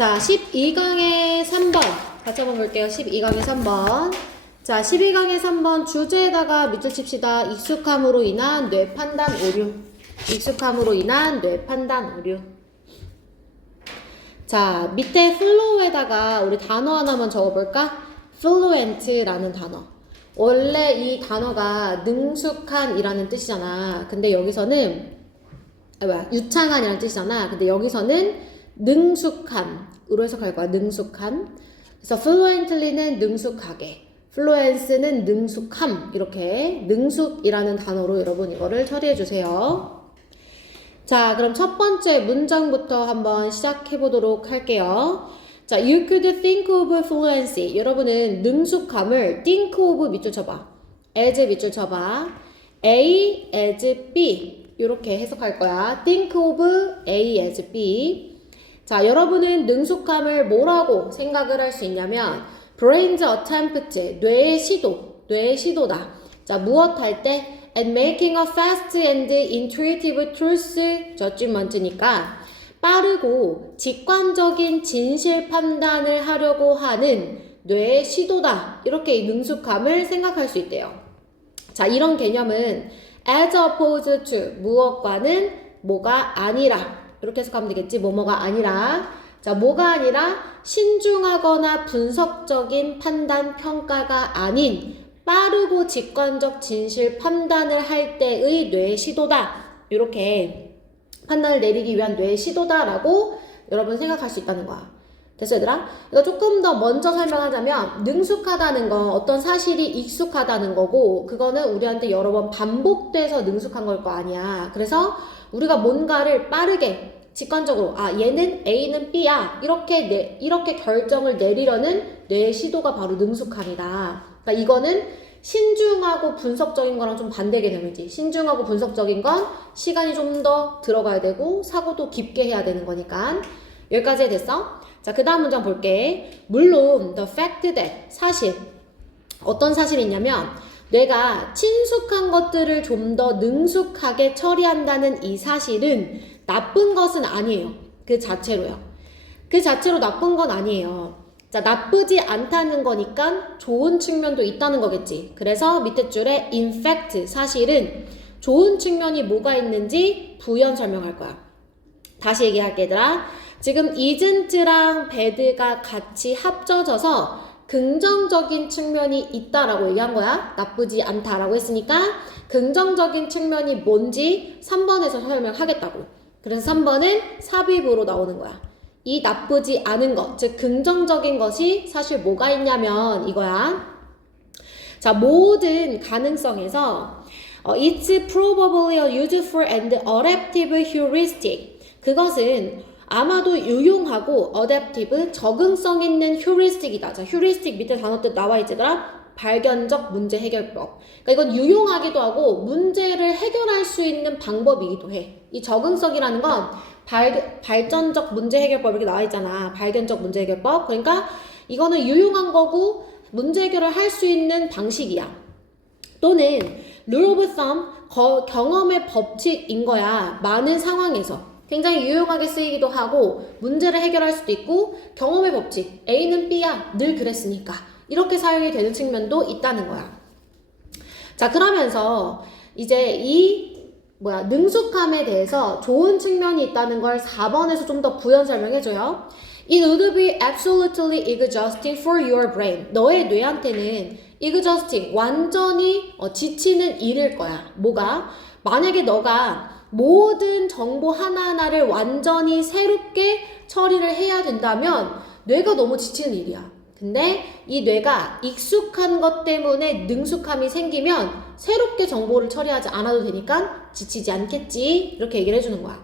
자, 12강의 3번. 같이 한번 볼게요. 12강의 3번. 자, 12강의 3번 주제에다가 밑줄 칩시다. 익숙함으로 인한 뇌 판단 오류. 익숙함으로 인한 뇌 판단 오류. 자, 밑에 flow에다가 우리 단어 하나만 적어볼까? fluent라는 단어. 원래 이 단어가 능숙한이라는 뜻이잖아. 근데 여기서는 유창한이라는 뜻이잖아. 근데 여기서는 능숙함으로 해석할 거야. 능숙함. 그래서 fluently는 능숙하게, fluence는 능숙함. 이렇게 능숙이라는 단어로 여러분 이거를 처리해 주세요. 자, 그럼 첫 번째 문장부터 한번 시작해 보도록 할게요. 자, you could think of fluency. 여러분은 능숙함을 think of 밑줄 쳐봐. as 밑줄 쳐봐. A as B. 이렇게 해석할 거야. think of A as B. 자, 여러분은 능숙함을 뭐라고 생각을 할 수 있냐면 brain's attempt, 뇌의 시도다. 자, 무엇 할 때? and making a fast and intuitive truth judgment니까 빠르고 직관적인 진실 판단을 하려고 하는 뇌의 시도다. 이렇게 이 능숙함을 생각할 수 있대요. 자, 이런 개념은 as opposed to 무엇과는 뭐가 아니라 이렇게 해석하면 되겠지. 뭐뭐가 아니라. 자, 뭐가 아니라 신중하거나 분석적인 판단 평가가 아닌 빠르고 직관적 진실 판단을 할 때의 뇌의 시도다. 이렇게 판단을 내리기 위한 뇌의 시도다라고 여러분 생각할 수 있다는 거야. 됐어, 얘들아? 이거 조금 더 먼저 설명하자면 능숙하다는 건 어떤 사실이 익숙하다는 거고, 그거는 우리한테 여러 번 반복돼서 능숙한 걸 거 아니야. 그래서 우리가 뭔가를 빠르게 직관적으로 얘는 A는 B야 이렇게 결정을 내리려는 뇌의 시도가 바로 능숙함이다. 그러니까 이거는 신중하고 분석적인 거랑 좀 반대 개념이지. 신중하고 분석적인 건 시간이 좀 더 들어가야 되고 사고도 깊게 해야 되는 거니까. 여기까지 됐어? 자, 그 다음 문장 볼게. 물론 the fact that 사실 어떤 사실이 있냐면 뇌가 친숙한 것들을 좀 더 능숙하게 처리한다는 이 사실은 나쁜 것은 아니에요. 그 자체로요. 그 자체로 나쁜 건 아니에요. 자, 나쁘지 않다는 거니까 좋은 측면도 있다는 거겠지. 그래서 밑에 줄에 in fact 사실은 좋은 측면이 뭐가 있는지 부연 설명할 거야. 다시 얘기할게, 얘들아. 지금 isn't랑 bad가 같이 합쳐져서 긍정적인 측면이 있다라고 얘기한 거야. 나쁘지 않다라고 했으니까 긍정적인 측면이 뭔지 3번에서 설명하겠다고. 그래서 3번은 삽입으로 나오는 거야. 이 나쁘지 않은 것, 즉 긍정적인 것이 사실 뭐가 있냐면 이거야. 자, 모든 가능성에서 it's probably a useful and adaptive heuristic. 그것은 아마도 유용하고 adaptive, 적응성 있는 heuristic이다. 자, heuristic 밑에 단어 뜻 나와 있지더라. 발견적 문제 해결법. 그러니까 이건 유용하기도 하고 문제를 해결할 수 있는 방법이기도 해. 이 적응성이라는 건 발전적 문제 해결법 이렇게 나와 있잖아. 발견적 문제 해결법. 그러니까 이거는 유용한 거고 문제 해결을 할 수 있는 방식이야. 또는 rule of thumb, 경험의 법칙인 거야. 많은 상황에서 굉장히 유용하게 쓰이기도 하고 문제를 해결할 수도 있고 경험의 법칙, A는 B야. 늘 그랬으니까. 이렇게 사용이 되는 측면도 있다는 거야. 자, 그러면서 이제 능숙함에 대해서 좋은 측면이 있다는 걸 4번에서 좀 더 부연 설명해줘요. It would be absolutely exhausting for your brain. 너의 뇌한테는 exhausting, 완전히 지치는 일일 거야. 뭐가? 만약에 너가 모든 정보 하나하나를 완전히 새롭게 처리를 해야 된다면 뇌가 너무 지치는 일이야. 근데 이 뇌가 익숙한 것 때문에 능숙함이 생기면 새롭게 정보를 처리하지 않아도 되니까 지치지 않겠지. 이렇게 얘기를 해주는 거야.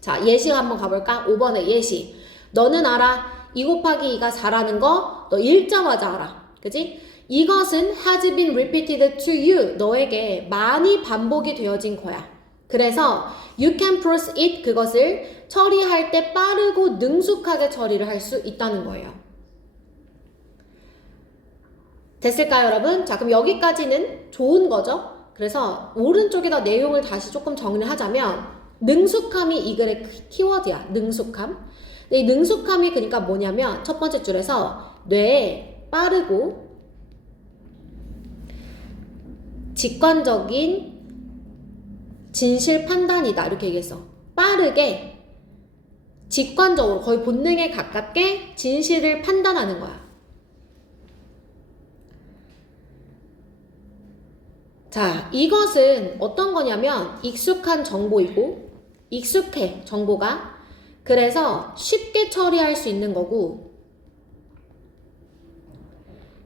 자, 예시 한번 가볼까? 5번의 예시. 너는 알아. 2 곱하기 2가 4라는 거 너 읽자마자 알아. 그치? 이것은 has been repeated to you. 너에게 많이 반복이 되어진 거야. 그래서 you can process it. 그것을 처리할 때 빠르고 능숙하게 처리를 할 수 있다는 거예요. 됐을까요, 여러분? 자, 그럼 여기까지는 좋은 거죠? 그래서 오른쪽에다 내용을 다시 조금 정리를 하자면 능숙함이 이 글의 키워드야. 능숙함. 근데 이 능숙함이 그러니까 뭐냐면 첫 번째 줄에서 뇌에 빠르고 직관적인 진실 판단이다 이렇게 얘기했어. 빠르게 직관적으로 거의 본능에 가깝게 진실을 판단하는 거야. 자, 이것은 어떤 거냐면 익숙한 정보이고 익숙해 정보가 그래서 쉽게 처리할 수 있는 거고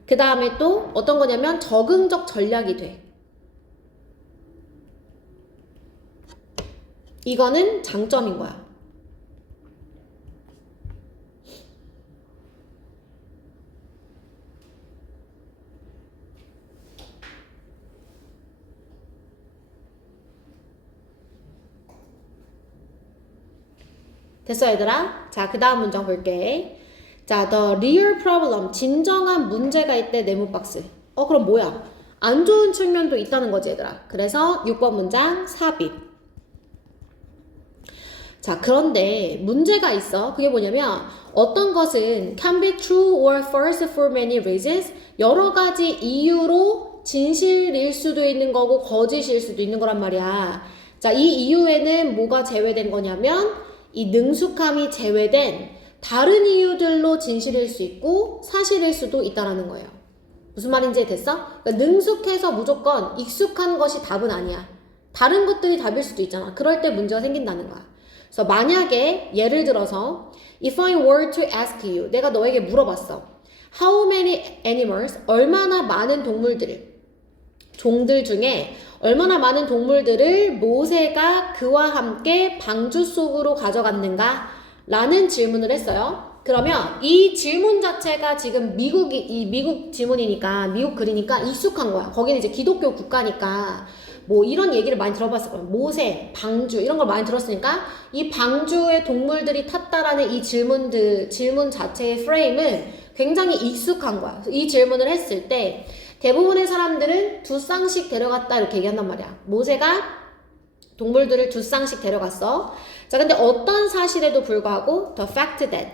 그 다음에 또 어떤 거냐면 적응적 전략이 돼. 이거는 장점인 거야. 됐어 얘들아? 자, 그 다음 문장 볼게. 자, the real problem, 진정한 문제가 있대 네모박스. 그럼 뭐야? 안 좋은 측면도 있다는 거지 얘들아. 그래서 6번 문장 삽입. 자, 그런데 문제가 있어. 그게 뭐냐면 어떤 것은 can be true or false for many reasons. 여러 가지 이유로 진실일 수도 있는 거고 거짓일 수도 있는 거란 말이야. 자, 이 이유에는 뭐가 제외된 거냐면 이 능숙함이 제외된 다른 이유들로 진실일 수 있고 사실일 수도 있다라는 거예요. 무슨 말인지 됐어? 그러니까 능숙해서 무조건 익숙한 것이 답은 아니야. 다른 것들이 답일 수도 있잖아. 그럴 때 문제가 생긴다는 거야. 그래서 만약에 예를 들어서 if I were to ask you, 내가 너에게 물어봤어. How many animals, 얼마나 많은 동물들을, 종들 중에 얼마나 많은 동물들을 모세가 그와 함께 방주 속으로 가져갔는가? 라는 질문을 했어요. 그러면 이 질문 자체가 지금 미국 질문이니까, 미국 글이니까 익숙한 거야. 거기는 이제 기독교 국가니까 뭐 이런 얘기를 많이 들어봤을 거야. 모세, 방주 이런 걸 많이 들었으니까 이 방주에 동물들이 탔다라는 이 질문 자체의 프레임은 굉장히 익숙한 거야. 이 질문을 했을 때 대부분의 사람들은 2쌍씩 데려갔다 이렇게 얘기한단 말이야. 모세가 동물들을 2쌍씩 데려갔어. 자, 근데 어떤 사실에도 불구하고 the fact that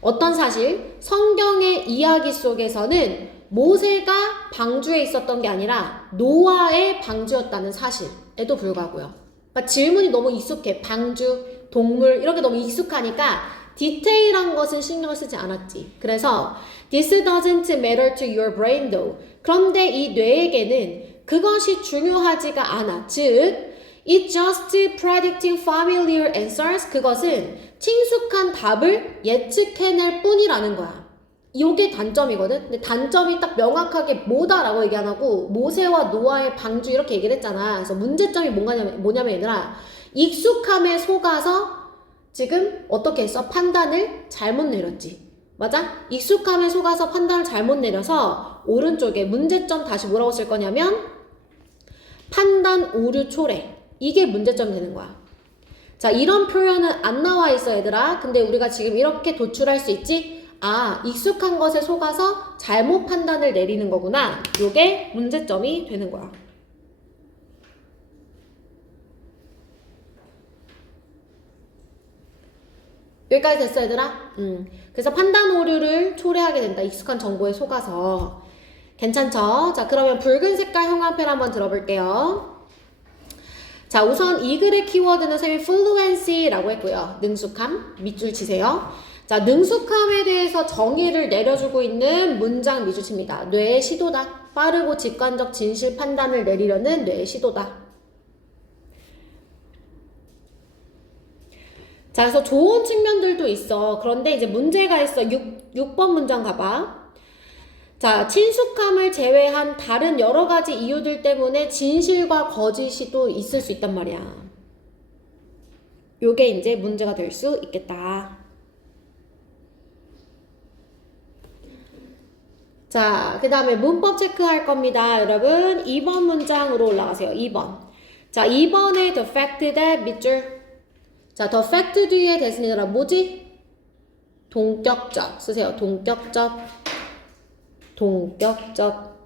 어떤 사실 성경의 이야기 속에서는 모세가 방주에 있었던 게 아니라 노아의 방주였다는 사실에도 불구하고요. 그러니까 질문이 너무 익숙해. 방주, 동물 이렇게 너무 익숙하니까 디테일한 것은 신경을 쓰지 않았지. 그래서 this doesn't matter to your brain though. 그런데 이 뇌에게는 그것이 중요하지가 않아. 즉, it's just predicting familiar answers. 그것은 친숙한 답을 예측해낼 뿐이라는 거야. 이게 단점이거든. 근데 단점이 딱 명확하게 뭐다라고 얘기 안 하고 모세와 노아의 방주 이렇게 얘기를 했잖아. 그래서 문제점이 뭐냐면 얘들아, 익숙함에 속아서 지금 어떻게 했어? 판단을 잘못 내렸지. 맞아? 익숙함에 속아서 판단을 잘못 내려서 오른쪽에 문제점 다시 뭐라고 쓸 거냐면 판단 오류 초래. 이게 문제점이 되는 거야. 자, 이런 표현은 안 나와 있어 얘들아. 근데 우리가 지금 이렇게 도출할 수 있지? 아, 익숙한 것에 속아서 잘못 판단을 내리는 거구나. 요게 문제점이 되는 거야. 여기까지 됐어 얘들아? 그래서 판단 오류를 초래하게 된다. 익숙한 정보에 속아서. 괜찮죠? 자, 그러면 붉은 색깔 형광펜 한번 들어볼게요. 자, 우선 이 글의 키워드는 선생님이 fluency라고 했고요. 능숙함, 밑줄 치세요. 자, 능숙함에 대해서 정의를 내려주고 있는 문장 밑줄칩니다. 뇌의 시도다. 빠르고 직관적 진실 판단을 내리려는 뇌의 시도다. 자, 그래서 좋은 측면들도 있어. 그런데 이제 문제가 있어. 6번 문장 가봐. 자, 친숙함을 제외한 다른 여러 가지 이유들 때문에 진실과 거짓이 또 있을 수 있단 말이야. 요게 이제 문제가 될 수 있겠다. 자, 그 다음에 문법 체크할 겁니다. 여러분, 2번 문장으로 올라가세요. 2번. 자, 2번에 the fact that 밑줄. 자, the fact 뒤에 대신이더라. 뭐지? 동격적. 쓰세요. 동격적. 동격적.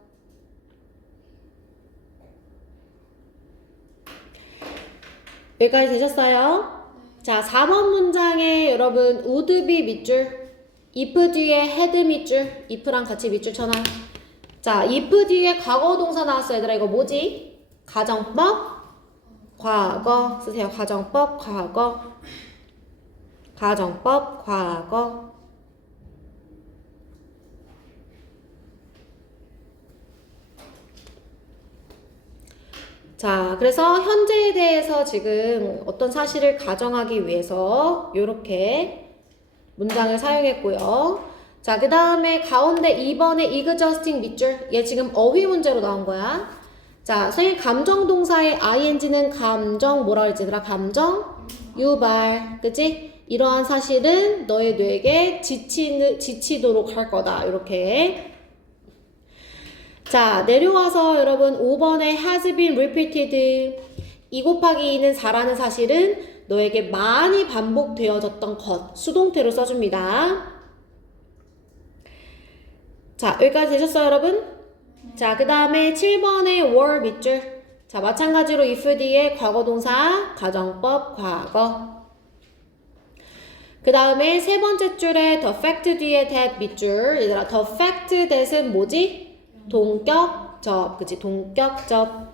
여기까지 되셨어요? 자, 4번 문장에 여러분 would be 밑줄, if 뒤에 had 밑줄, if랑 같이 밑줄 쳐놔요. 자, if 뒤에 과거 동사 나왔어. 얘들아 이거 뭐지? 가정법, 과거 쓰세요. 가정법, 과거. 가정법, 과거. 자, 그래서 현재에 대해서 지금 어떤 사실을 가정하기 위해서 이렇게 문장을 사용했고요. 자, 그 다음에 가운데 2번에 exhausting 밑줄. 얘 지금 어휘 문제로 나온 거야. 자, 선생님 감정동사의 ing는 감정 뭐라 그랬지? 얘들아 감정 유발. 그치? 이러한 사실은 너의 뇌에게 지치도록 할 거다. 이렇게. 자, 내려와서 여러분 5번에 has been repeated. 2 곱하기 2는 4라는 사실은 너에게 많이 반복되어졌던 것. 수동태로 써줍니다. 자, 여기까지 되셨어요, 여러분? 자, 그 다음에 7번에 were 밑줄. 자, 마찬가지로 if 뒤에 과거동사, 가정법, 과거. 그 다음에 세 번째 줄에 the fact 뒤에 that 밑줄. 얘들아, the fact that은 뭐지? 동격접. 그치? 동격접.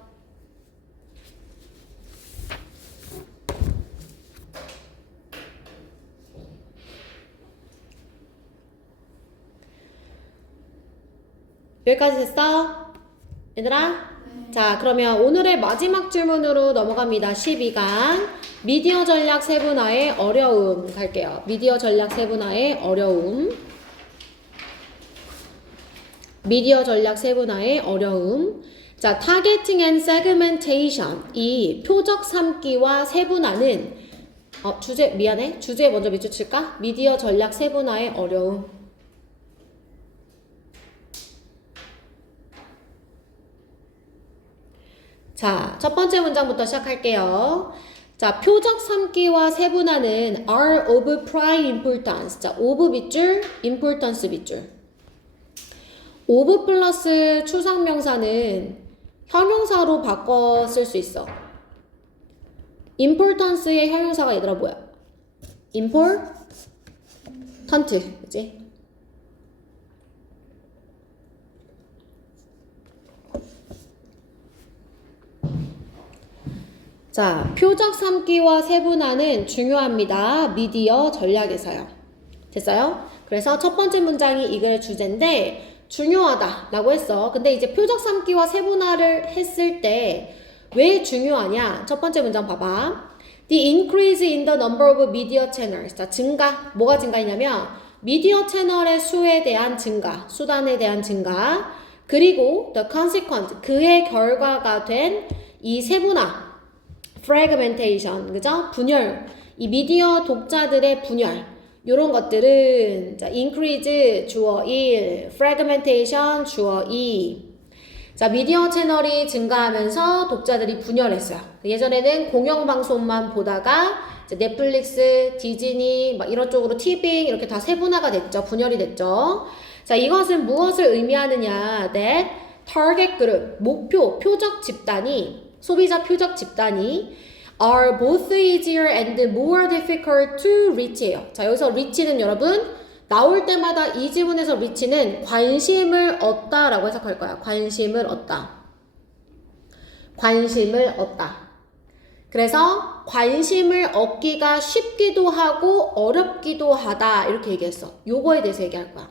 여기까지 됐어? 얘들아? 자, 그러면 오늘의 마지막 질문으로 넘어갑니다. 12강 미디어 전략 세분화의 어려움 갈게요. 미디어 전략 세분화의 어려움. 미디어 전략 세분화의 어려움. 자, 타겟팅 앤 세그멘테이션. 이 표적 삼기와 세분화는 주제 먼저 밑줄 칠까? 미디어 전략 세분화의 어려움. 자, 첫 번째 문장부터 시작할게요. 자, 표적 삼기와 세분화는 are of prime importance. 자, of 밑줄, importance 밑줄. of 플러스 추상명사는 형용사로 바꿔 쓸 수 있어. importance의 형용사가 얘들아 뭐야? important, 그치? 자, 표적 삼기와 세분화는 중요합니다. 미디어 전략에서요. 됐어요? 그래서 첫 번째 문장이 이 글의 주제인데 중요하다 라고 했어. 근데 이제 표적 삼기와 세분화를 했을 때 왜 중요하냐? 첫 번째 문장 봐봐. The increase in the number of media channels. 자, 증가. 뭐가 증가했냐면 미디어 채널의 수에 대한 증가, 수단에 대한 증가. 그리고 the consequence. 그의 결과가 된 이 세분화. fragmentation, 그죠? 분열, 이 미디어 독자들의 분열, 요런 것들은 자, increase 주어 1, fragmentation 주어 2. 자, 미디어 채널이 증가하면서 독자들이 분열했어요. 예전에는 공영방송만 보다가 이제 넷플릭스, 디즈니, 막 이런 쪽으로 티빙 이렇게 다 세분화가 됐죠. 분열이 됐죠. 자, 이것은 무엇을 의미하느냐? that target group, 목표, 표적 집단이 소비자 표적 집단이 are both easier and more difficult to reach예요. 자, 여기서 reach는 여러분 나올 때마다 이 지문에서 reach는 관심을 얻다라고 해석할 거야. 관심을 얻다. 관심을 얻다. 그래서 관심을 얻기가 쉽기도 하고 어렵기도 하다 이렇게 얘기했어. 요거에 대해서 얘기할 거야.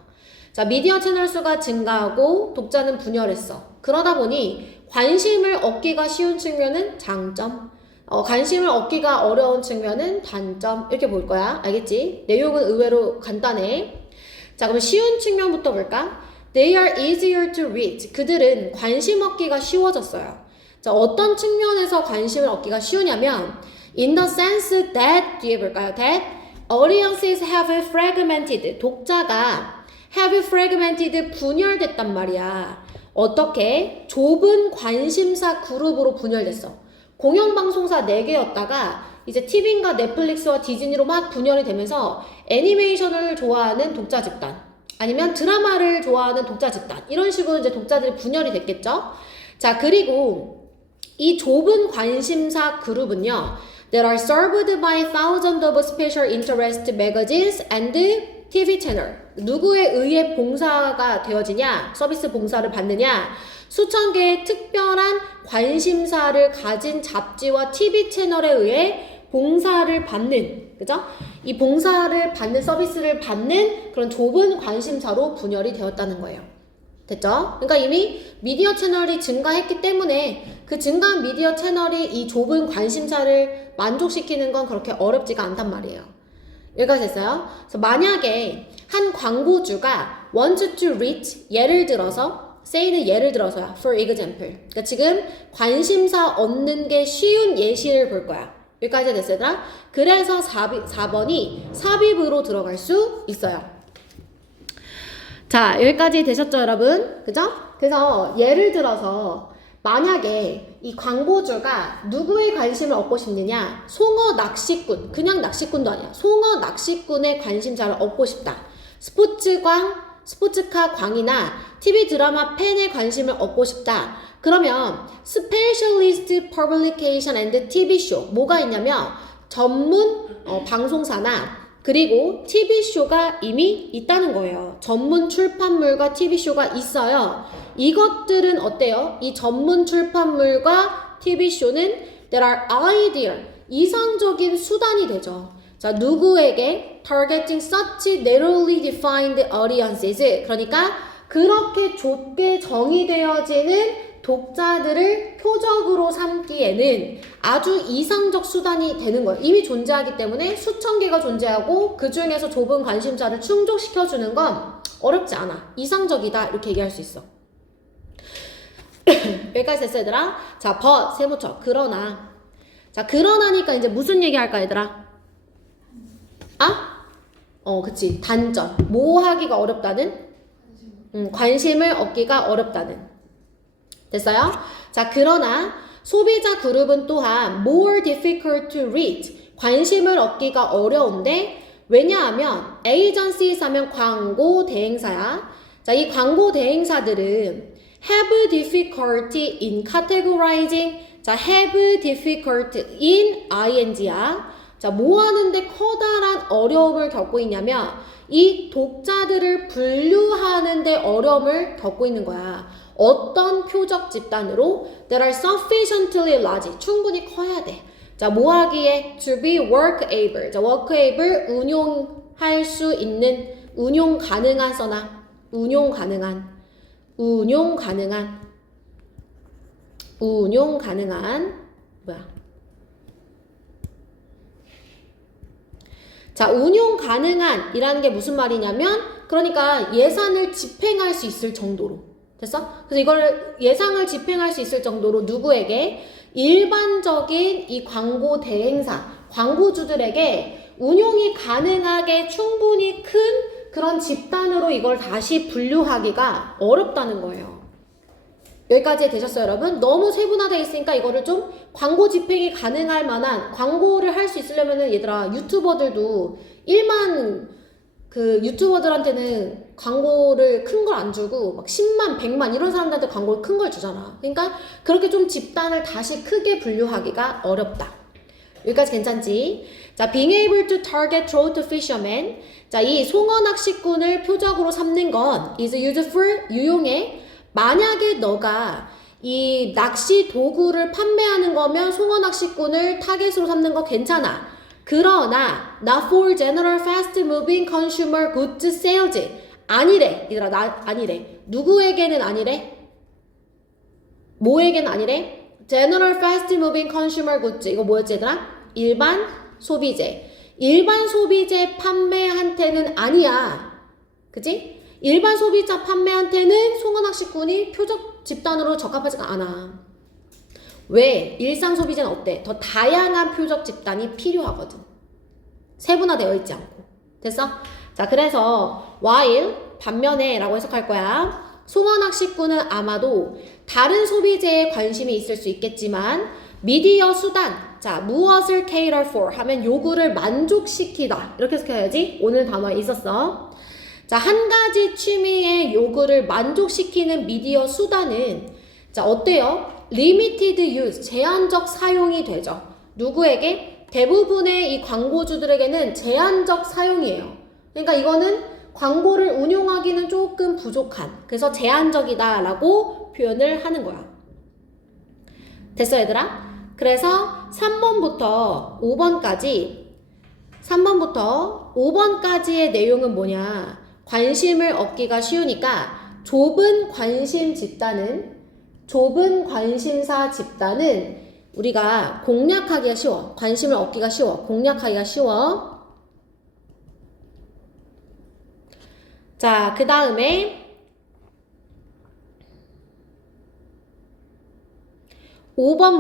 자, 미디어 채널 수가 증가하고 독자는 분열했어. 그러다 보니 관심을 얻기가 쉬운 측면은 장점, 관심을 얻기가 어려운 측면은 단점 이렇게 볼 거야. 알겠지? 내용은 의외로 간단해. 자, 그럼 쉬운 측면부터 볼까? They are easier to reach. 그들은 관심 얻기가 쉬워졌어요. 자, 어떤 측면에서 관심을 얻기가 쉬우냐면 in the sense that 뒤에 볼까요? that audiences have fragmented. 독자가 have fragmented 분열됐단 말이야. 어떻게? 좁은 관심사 그룹으로 분열됐어. 공영방송사 4개였다가 이제 TV인가 넷플릭스와 디즈니로 막 분열이 되면서 애니메이션을 좋아하는 독자 집단 아니면 드라마를 좋아하는 독자 집단 이런 식으로 이제 독자들이 분열이 됐겠죠. 자, 그리고 이 좁은 관심사 그룹은요 that are served by thousands of special interest magazines and TV channel. 누구에 의해 봉사가 되어지냐? 서비스 봉사를 받느냐? 수천 개의 특별한 관심사를 가진 잡지와 TV 채널에 의해 봉사를 받는, 그죠? 이 봉사를 받는, 서비스를 받는 그런 좁은 관심사로 분열이 되었다는 거예요. 됐죠? 그러니까 이미 미디어 채널이 증가했기 때문에 그 증가한 미디어 채널이 이 좁은 관심사를 만족시키는 건 그렇게 어렵지가 않단 말이에요. 여기까지 됐어요? 그래서 만약에 한 광고주가 wants to reach, 예를 들어서, say는 예를 들어서야, for example. 그러니까 지금 관심사 얻는 게 쉬운 예시를 볼 거야. 여기까지 됐어요, 얘들아? 그래서 4번이 삽입으로 들어갈 수 있어요. 자, 여기까지 되셨죠, 여러분? 그죠? 그래서 예를 들어서 만약에 이 광고주가 누구의 관심을 얻고 싶느냐? 송어 낚시꾼, 그냥 낚시꾼도 아니야. 송어 낚시꾼의 관심사를 얻고 싶다. 스포츠카 광이나 TV 드라마 팬의 관심을 얻고 싶다. 그러면 Specialist Publication and TV Show, 뭐가 있냐면 전문 방송사나 그리고 TV쇼가 이미 있다는 거예요. 전문 출판물과 TV쇼가 있어요. 이것들은 어때요? 이 전문 출판물과 TV쇼는 that are ideal, 이상적인 수단이 되죠. 자, 누구에게? targeting such narrowly defined audiences. 그러니까 그렇게 좁게 정의되어지는 독자들을 표적으로 삼기에는 아주 이상적 수단이 되는 거예요. 이미 존재하기 때문에 수천 개가 존재하고 그 중에서 좁은 관심사를 충족시켜주는 건 어렵지 않아. 이상적이다. 이렇게 얘기할 수 있어. 여기까지 됐어, 얘들아? 자, but, 세모쳐. 그러나. 자, 그러나니까 이제 무슨 얘기 할까, 얘들아? 그치. 단점. 뭐 하기가 어렵다는? 관심을 얻기가 어렵다는. 됐어요? 자, 그러나 소비자 그룹은 또한 more difficult to reach, 관심을 얻기가 어려운데 왜냐하면 agencies 하면 광고 대행사야. 자, 이 광고 대행사들은 have difficulty in categorizing, 자, have difficulty in ing야. 자, 뭐 하는데 커다란 어려움을 겪고 있냐면 이 독자들을 분류하는데 어려움을 겪고 있는 거야. 어떤 표적 집단으로? That are sufficiently large, 충분히 커야 돼. 자, 뭐 하기에? To be work able. 자, work able, 운용할 수 있는, 운용 가능한 써나. 운용 가능한. 뭐야? 자, 운용 가능한 이라는 게 무슨 말이냐면 그러니까 예산을 집행할 수 있을 정도로. 됐어? 그래서 이걸 예상을 집행할 수 있을 정도로 누구에게? 일반적인 이 광고 대행사, 광고주들에게 운용이 가능하게 충분히 큰 그런 집단으로 이걸 다시 분류하기가 어렵다는 거예요. 여기까지 되셨어요, 여러분? 너무 세분화되어 있으니까 이거를 좀 광고 집행이 가능할 만한 광고를 할 수 있으려면은 얘들아, 유튜버들도 1만 그 유튜버들한테는 광고를 큰 걸 안 주고 막 10만, 100만 이런 사람들한테 광고를 큰 걸 주잖아. 그러니까 그렇게 좀 집단을 다시 크게 분류하기가 어렵다. 여기까지 괜찮지? 자, being able to target trout fishermen. 자, 이 송어 낚시꾼을 표적으로 삼는 건 is useful, 유용해. 만약에 너가 이 낚시 도구를 판매하는 거면 송어 낚시꾼을 타겟으로 삼는 거 괜찮아. 그러나 not for general fast moving consumer goods sales. 아니래. 얘들아, 아니래. 누구에게는 아니래? 뭐에게는 아니래? general fast moving consumer goods. 이거 뭐였지, 얘들아? 일반 소비재. 일반 소비재 판매한테는 아니야. 그치? 일반 소비자 판매한테는 송어 낚시꾼이 표적 집단으로 적합하지가 않아. 왜? 일상 소비재는 어때? 더 다양한 표적 집단이 필요하거든. 세분화되어 있지 않고. 됐어? 자, 그래서 while, 반면에 라고 해석할 거야. 송어 낚시꾼은 아마도 다른 소비재에 관심이 있을 수 있겠지만 미디어 수단, 자, 무엇을 cater for 하면 요구를 만족시키다. 이렇게 해석해야지. 오늘 단어에 있었어. 자, 한 가지 취미의 요구를 만족시키는 미디어 수단은 자, 어때요? limited use, 제한적 사용이 되죠. 누구에게? 대부분의 이 광고주들에게는 제한적 사용이에요. 그러니까 이거는 광고를 운용하기는 조금 부족한, 그래서 제한적이다라고 표현을 하는 거야. 됐어, 얘들아? 그래서 3번부터 5번까지의 내용은 뭐냐? 관심을 얻기가 쉬우니까 좁은 관심사 집단은 우리가 공략하기가 쉬워. 관심을 얻기가 쉬워. 공략하기가 쉬워. 자, 그 다음에 5번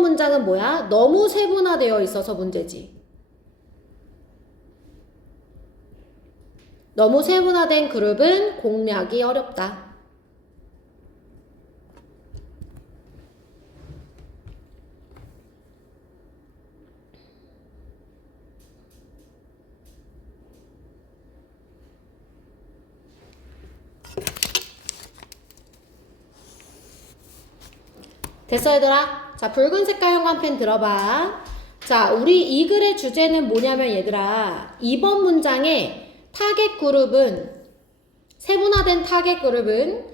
문장은 뭐야? 너무 세분화되어 있어서 문제지. 너무 세분화된 그룹은 공략이 어렵다. 됐어, 얘들아? 자, 붉은 색깔 형광펜 들어봐. 자, 우리 이 글의 주제는 뭐냐면 얘들아, 이번 문장의 타겟 그룹은, 세분화된 타겟 그룹은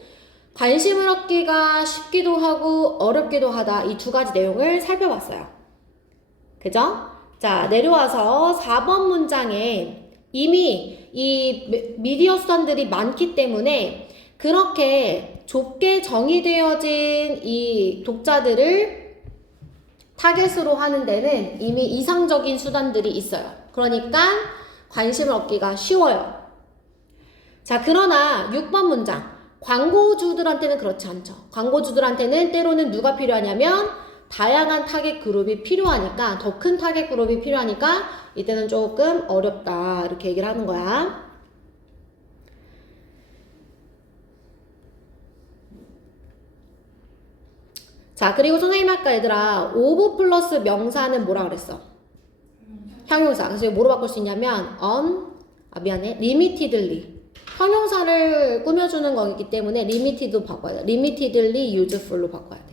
관심을 얻기가 쉽기도 하고 어렵기도 하다. 이 두 가지 내용을 살펴봤어요. 그죠? 자, 내려와서 4번 문장에 이미 이 미디어 수단들이 많기 때문에 그렇게 좁게 정의되어진 이 독자들을 타겟으로 하는 데는 이미 이상적인 수단들이 있어요. 그러니까 관심을 얻기가 쉬워요. 자, 그러나 6번 문장. 광고주들한테는 그렇지 않죠. 광고주들한테는 때로는 누가 필요하냐면 다양한 타겟 그룹이 필요하니까, 더 큰 타겟 그룹이 필요하니까 이때는 조금 어렵다. 이렇게 얘기를 하는 거야. 자, 그리고 선생님 아까 얘들아 오브 플러스 명사는 뭐라 그랬어? 형용사. 그래서 이거 뭐로 바꿀 수 있냐면 limitedly. 형용사를 꾸며주는 거기 때문에 limited도 바꿔야 돼. limitedly useful로 바꿔야 돼.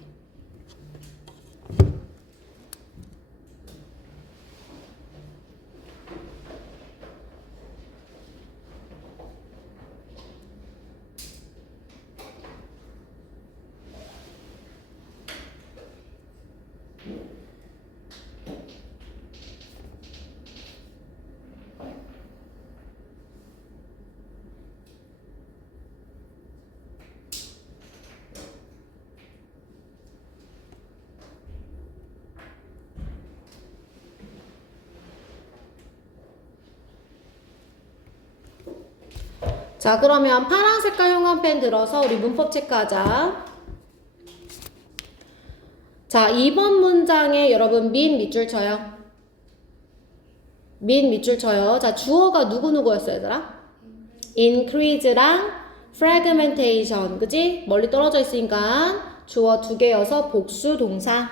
자, 그러면 파란 색깔 형광펜 들어서 우리 문법 체크하자. 자, 2번 문장에 여러분 밑줄 쳐요. 밑줄 쳐요. 자, 주어가 누구였어요, 얘들아? increase랑 fragmentation. 그지? 멀리 떨어져 있으니까 주어 2개여서 복수 동사.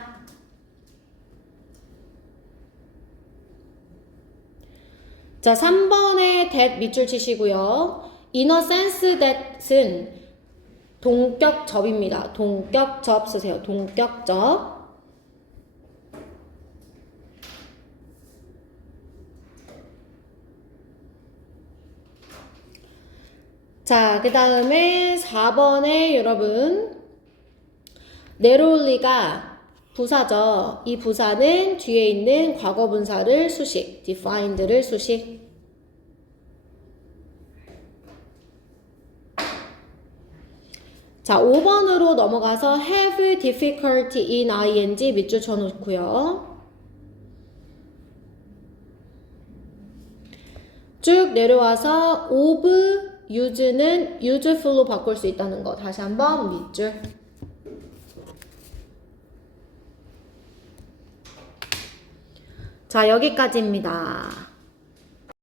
자, 3번에 that 밑줄 치시고요. in a sense that은 동격접입니다. 동격접 쓰세요. 동격접. 자, 그 다음에 4번에 여러분 narrowly가 부사죠. 이 부사는 뒤에 있는 과거분사를 수식, defined를 수식. 자, 5번으로 넘어가서 have difficulty in ing 밑줄 쳐놓고요. 쭉 내려와서 of use는 useful로 바꿀 수 있다는 거 다시 한번 밑줄. 자, 여기까지입니다.